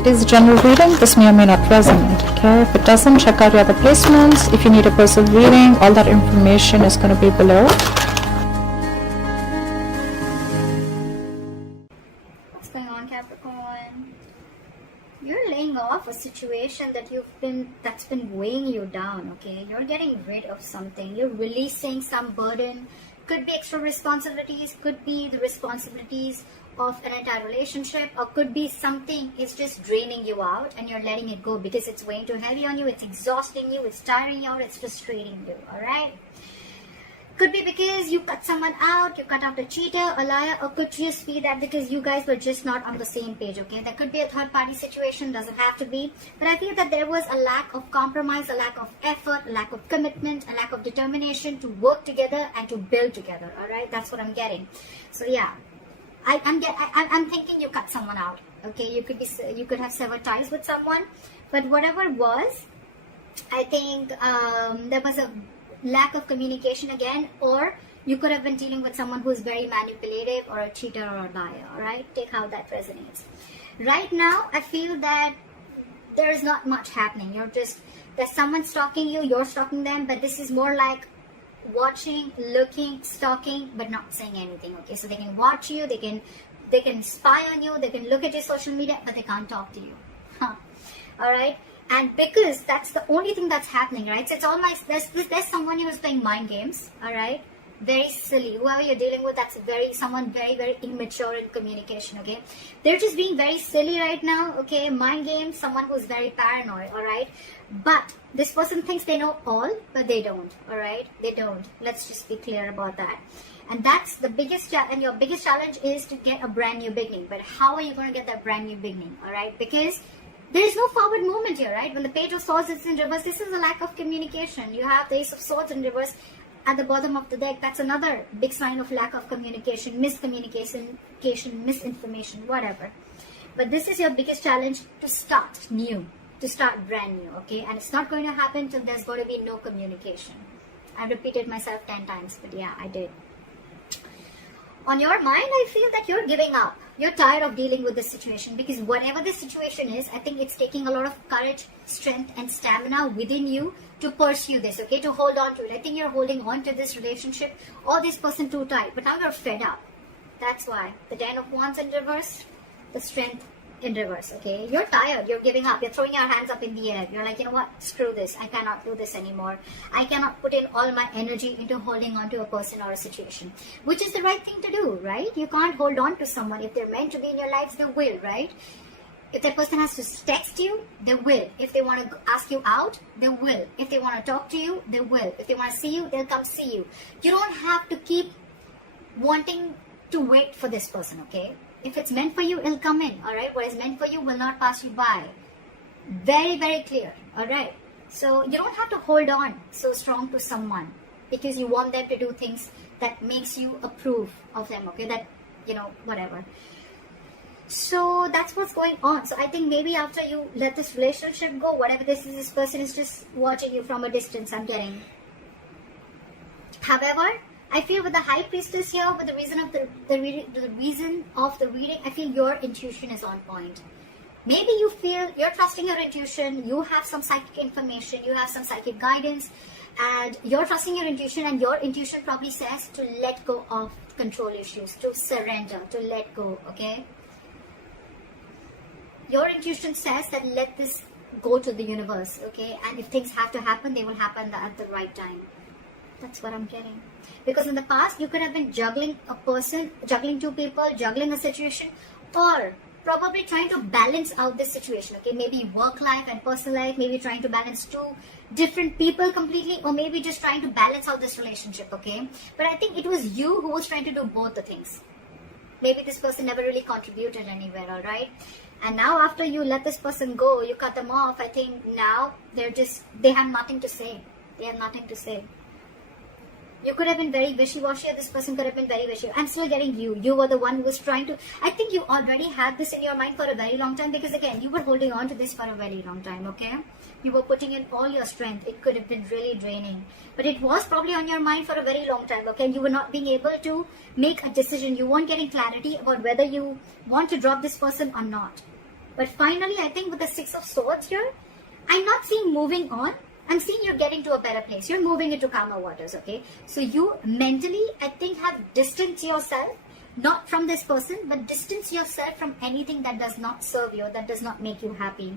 It is a general reading. This may or may not resonate. Okay, if it doesn't, check out your other placements. If you need a personal reading, all that information is going to be below. What's going on, Capricorn? You're laying off a situation that's been weighing you down. Okay, you're getting rid of something. You're releasing some burden. Could be extra responsibilities. Could be the responsibilities of an entire relationship, or could be something is just draining you out and you're letting it go because it's weighing too heavy on you, it's exhausting you, it's tiring you out, it's frustrating you. All right, could be because you cut someone out, you cut out a cheater, a liar, or could just be that because you guys were just not on the same page. Okay, there could be a third party situation, doesn't have to be, but I feel that there was a lack of compromise, a lack of effort, a lack of commitment, a lack of determination to work together and to build together. All right, that's what I'm getting. So yeah, I'm thinking you cut someone out. Okay, you could have severed ties with someone, but whatever it was, I think there was a lack of communication again, or you could have been dealing with someone who's very manipulative or a cheater or a liar. All right, take how that resonates. Right now, I feel that there is not much happening. There's someone stalking you, you're stalking them, but this is more like watching, looking, stalking, but not saying anything. Okay, so they can watch you, they can spy on you, they can look at your social media, but they can't talk to you. All right, and because that's the only thing that's happening, right? So it's all there's someone who's playing mind games. All right, very silly. Whoever you're dealing with, that's someone very, very immature in communication. Okay, they're just being very silly right now. Okay, mind games. Someone who's very paranoid. All right. But this person thinks they know all, but they don't. All right, they don't. Let's just be clear about that. And that's the biggest and your biggest challenge is to get a brand new beginning. But how are you going to get that brand new beginning? All right, because there is no forward movement here, right? When the Page of Swords is in reverse, this is a lack of communication. You have the Ace of Swords in reverse at the bottom of the deck. That's another big sign of lack of communication, miscommunication, misinformation, whatever. But this is your biggest challenge, to start new. To start brand new, okay? And it's not going to happen till there's going to be no communication. I've repeated myself 10 times, but yeah, I did. On your mind, I feel that you're giving up. You're tired of dealing with this situation, because whatever the situation is, I think it's taking a lot of courage, strength, and stamina within you to pursue this, okay? To hold on to it. I think you're holding on to this relationship or this person too tight, but now you're fed up. That's why. The 10 of Wands in reverse, the Strength in reverse, okay? You're tired, you're giving up, you're throwing your hands up in the air. You're like, you know what, screw this, I cannot do this anymore. I cannot put in all my energy into holding on to a person or a situation, which is the right thing to do, right? You can't hold on to someone. If they're meant to be in your lives, they will, right? If that person has to text you, they will. If they want to ask you out, they will. If they want to talk to you, they will. If they want to see you, they'll come see you. You don't have to keep wanting to wait for this person, okay? If it's meant for you, it'll come in, all right? What is meant for you will not pass you by. Very, very clear, all right? So you don't have to hold on so strong to someone because you want them to do things that makes you approve of them, okay? That, you know, whatever. So that's what's going on. So I think maybe after you let this relationship go, whatever this is, this person is just watching you from a distance, I'm getting. However, I feel with the High Priestess here, with the reason of the reason of the reading, I feel your intuition is on point. Maybe you feel you're trusting your intuition, you have some psychic information, you have some psychic guidance, and you're trusting your intuition, and your intuition probably says to let go of control issues, to surrender, to let go, okay? Your intuition says that let this go to the universe, okay? And if things have to happen, they will happen at the right time. That's what I'm getting. Because in the past, you could have been juggling a person, juggling two people, juggling a situation, or probably trying to balance out this situation, okay? Maybe work life and personal life, maybe trying to balance two different people completely, or maybe just trying to balance out this relationship, okay? But I think it was you who was trying to do both the things. Maybe this person never really contributed anywhere, all right? And now after you let this person go, you cut them off, I think now they have nothing to say. They have nothing to say. You could have been very wishy-washy, or this person could have been very wishy. I'm still getting you. You were the one who was trying to... I think you already had this in your mind for a very long time, because again, you were holding on to this for a very long time, okay? You were putting in all your strength. It could have been really draining. But it was probably on your mind for a very long time, okay? You were not being able to make a decision. You weren't getting clarity about whether you want to drop this person or not. But finally, I think with the Six of Swords here, I'm not seeing moving on. I'm seeing you're getting to a better place. You're moving into calmer waters, okay? So you mentally, I think, have distanced yourself, not from this person, but distance yourself from anything that does not serve you, that does not make you happy.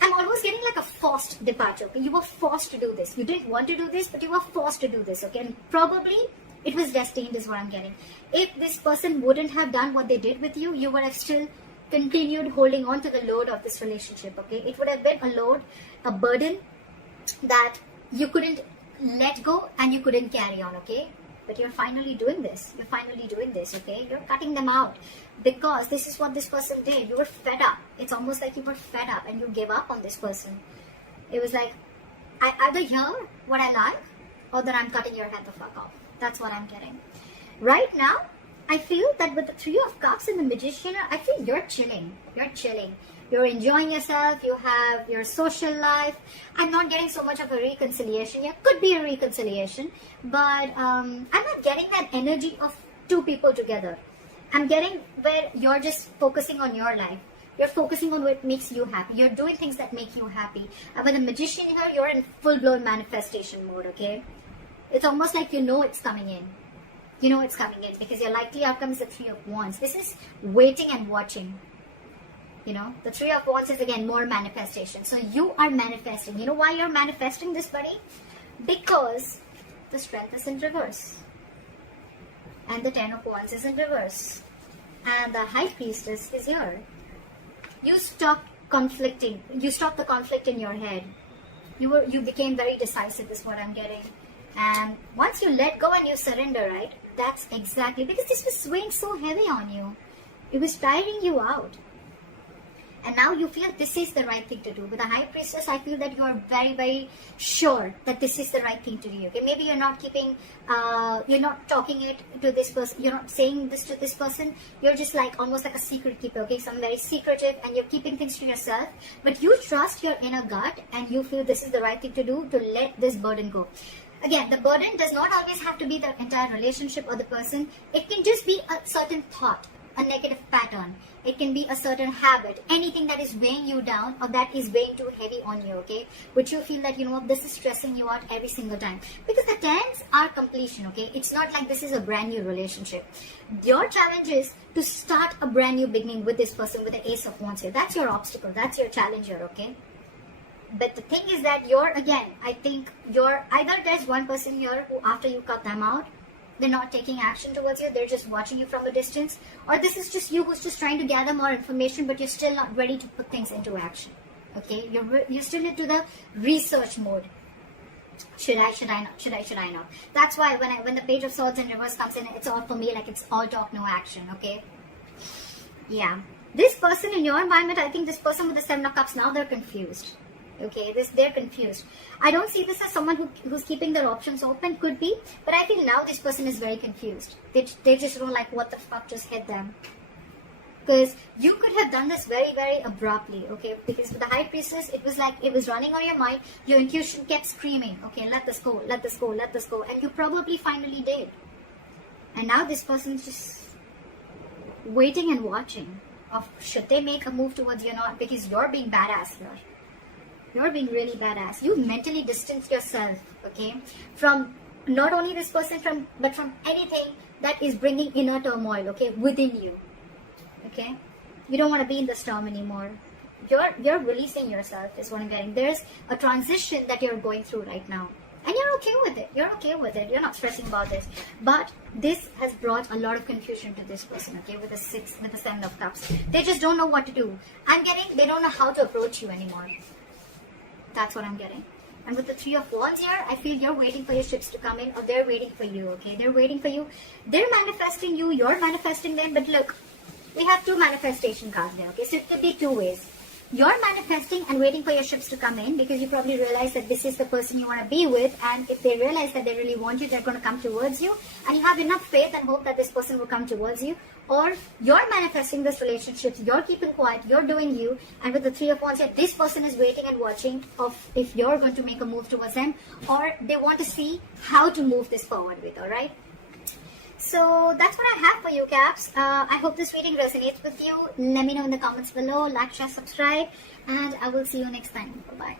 I'm almost getting like a forced departure, okay? You were forced to do this. You didn't want to do this, but you were forced to do this, okay? And probably it was destined is what I'm getting. If this person wouldn't have done what they did with you, you would have still continued holding on to the load of this relationship, okay? It would have been a load, a burden that you couldn't let go and you couldn't carry on, okay? But you're finally doing this. You're finally doing this, okay? You're cutting them out because this is what this person did. You were fed up. It's almost like you were fed up and you gave up on this person. It was like, I either hear what I like or that I'm cutting your head the fuck off. That's what I'm getting. Right now, I feel that with the Three of Cups and the Magician, I feel you're chilling. You're chilling. You're enjoying yourself. You have your social life. I'm not getting so much of a reconciliation here. Could be a reconciliation, but I'm not getting that energy of two people together. I'm getting where you're just focusing on your life. You're focusing on what makes you happy. You're doing things that make you happy. And with the Magician here, you're in full-blown manifestation mode, okay? It's almost like you know it's coming in. You know it's coming in because your likely outcome is the Three of Wands. This is waiting and watching. You know, the Three of Wands is again more manifestation. So you are manifesting. You know why you're manifesting this, buddy? Because the Strength is in reverse. And the Ten of Wands is in reverse. And the High Priestess is here. You stopped conflicting. You stopped the conflict in your head. You became very decisive is what I'm getting. And once you let go and you surrender, right? That's exactly, because this was weighing so heavy on you. It was tiring you out. And now you feel this is the right thing to do. With the High Priestess, I feel that you are very, very sure that this is the right thing to do. Okay, maybe you're not keeping, you're not talking it to this person. You're not saying this to this person. You're just like almost like a secret keeper. Okay, some very secretive, and you're keeping things to yourself. But you trust your inner gut, and you feel this is the right thing to do to let this burden go. Again, the burden does not always have to be the entire relationship or the person. It can just be a certain thought, a negative pattern. It can be a certain habit, anything that is weighing you down or that is weighing too heavy on you, okay? Which you feel that, you know what, this is stressing you out every single time. Because the tens are completion, okay? It's not like this is a brand new relationship. Your challenge is to start a brand new beginning with this person with the Ace of Wands here. That's your obstacle. That's your challenge here, okay? But the thing is that I think either there's one person here who after you cut them out, they're not taking action towards you, they're just watching you from a distance, or this is just you who's just trying to gather more information, but you're still not ready to put things into action. Okay, you're still into the research mode. Should I not? That's why when the Page of Swords in reverse comes in, it's all for me like it's all talk, no action. Okay, yeah. This person in your environment, I think this person with the Seven of Cups, now they're confused. Okay, they're confused. I don't see this as someone who's keeping their options open. Could be, but I feel now this person is very confused. They just don't like what the fuck just hit them. Because you could have done this very, very abruptly, okay? Because with the High Priestess, it was like it was running on your mind. Your intuition kept screaming, okay, let this go, let this go, let this go. And you probably finally did. And now this person's just waiting and watching of should they make a move towards you or not, because you're being badass here. You're being really badass. You mentally distance yourself, okay, from not only this person, but from anything that is bringing inner turmoil, okay, within you, okay. You don't want to be in the storm anymore. You're releasing yourself is what I'm getting. There's a transition that you're going through right now, and you're okay with it. You're okay with it. You're not stressing about this. But this has brought a lot of confusion to this person, okay, with the Seven of Cups. They just don't know what to do. I'm getting they don't know how to approach you anymore. That's what I'm getting. And with the Three of Wands here, I feel you're waiting for your ships to come in, or they're waiting for you, okay? They're waiting for you. They're manifesting you, you're manifesting them. But look, we have two manifestation cards there, okay? So it could be two ways. You're manifesting and waiting for your ships to come in because you probably realize that this is the person you want to be with, and if they realize that they really want you, they're going to come towards you, and you have enough faith and hope that this person will come towards you. Or you're manifesting this relationship, you're keeping quiet, you're doing you, and with the Three of Wands here, this person is waiting and watching of if you're going to make a move towards them, or they want to see how to move this forward with, alright? So that's what I have for you, Caps. I hope this reading resonates with you. Let me know in the comments below. Like, share, subscribe, and I will see you next time. Bye-bye.